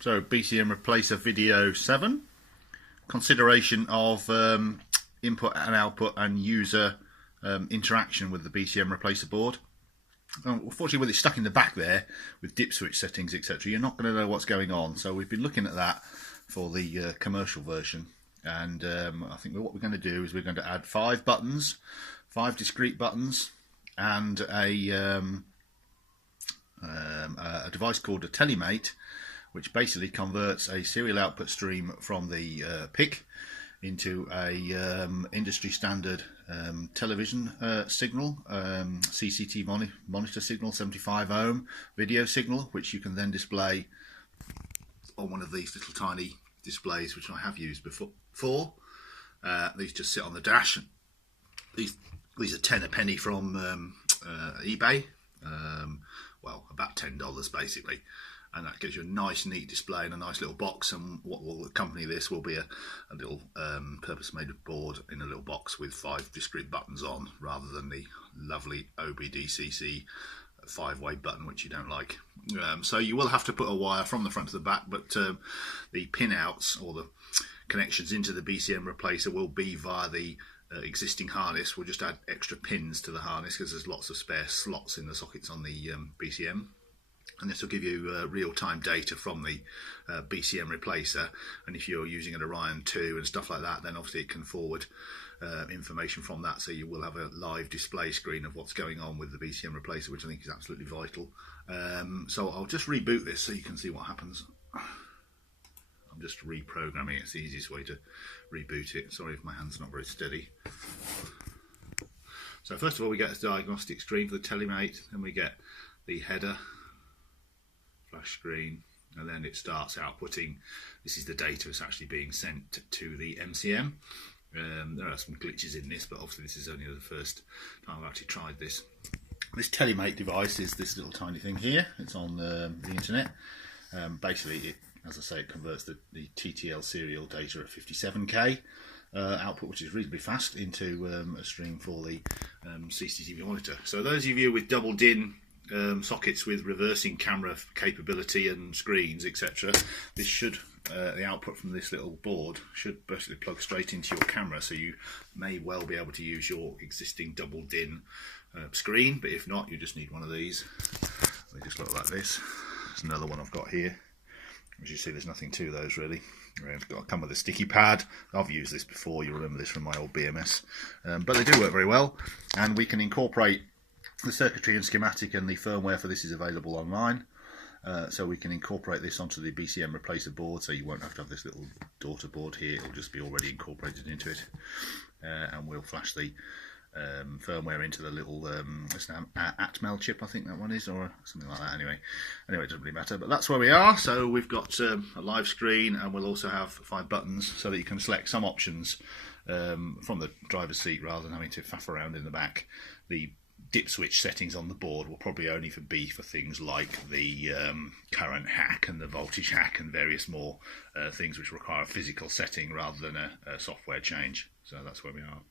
So BCM Replacer video 7, consideration of input and output and user interaction with the BCM Replacer board. Unfortunately, with it stuck in the back there with dip switch settings, etc., you're not going to know what's going on. So we've been looking at that for the commercial version, and I think what we're going to do is we're going to add 5 buttons, 5 discrete buttons, and a device called a telemate, which basically converts a serial output stream from the PIC into a industry standard television signal, CCTV monitor signal, 75 ohm video signal, which you can then display on one of these little tiny displays, which I have used before. These just sit on the dash. These are 10 a penny from eBay. Well, about $10 basically, and that gives you a nice neat display in a nice little box. And what will accompany this will be a little purpose-made board in a little box with 5 discrete buttons on, rather than the lovely OBDCC 5-way button, which you don't like. So you will have to put a wire from the front to the back, but the pinouts or the connections into the BCM Replacer will be via the existing harness. We'll just add extra pins to the harness because there's lots of spare slots in the sockets on the BCM, and this will give you real-time data from the BCM Replacer. And if you're using an Orion 2 and stuff like that, then obviously it can forward information from that, so you will have a live display screen of what's going on with the BCM Replacer, which I think is absolutely vital. So I'll just reboot this so you can see what happens. I'm just reprogramming it. It's the easiest way to reboot it. Sorry if my hand's not very steady. So first of all, we get a diagnostic screen for the telemate, then we get the header flash screen, and then it starts outputting. This is the data that's actually being sent to the MCM. There are some glitches in this, but obviously this is only the first time I've actually tried this. This telemate device is this little tiny thing here. It's on the internet. Basically, as I say, it converts the TTL serial data at 57K output, which is reasonably fast, into a stream for the CCTV monitor. So those of you with double DIN sockets with reversing camera capability and screens, etc., this should the output from this little board should basically plug straight into your camera, so you may well be able to use your existing double DIN screen, but if not, you just need one of these. They just look like this. There's another one I've got here. As you see, there's nothing to those really. It's got to come with a sticky pad. I've used this before, you'll remember this from my old BMS, but they do work very well, and we can incorporate the circuitry and schematic, and the firmware for this is available online. So we can incorporate this onto the BCM Replacer board, so you won't have to have this little daughter board here. It'll just be already incorporated into it, and we'll flash the firmware into the little Atmel chip, I think that one is, or something like that. Anyway, it doesn't really matter, but that's where we are. So we've got a live screen, and we'll also have 5 buttons so that you can select some options from the driver's seat rather than having to faff around in the back. The dip switch settings on the board will probably only be for things like the current hack and the voltage hack and various more things which require a physical setting rather than a software change. So that's where we are.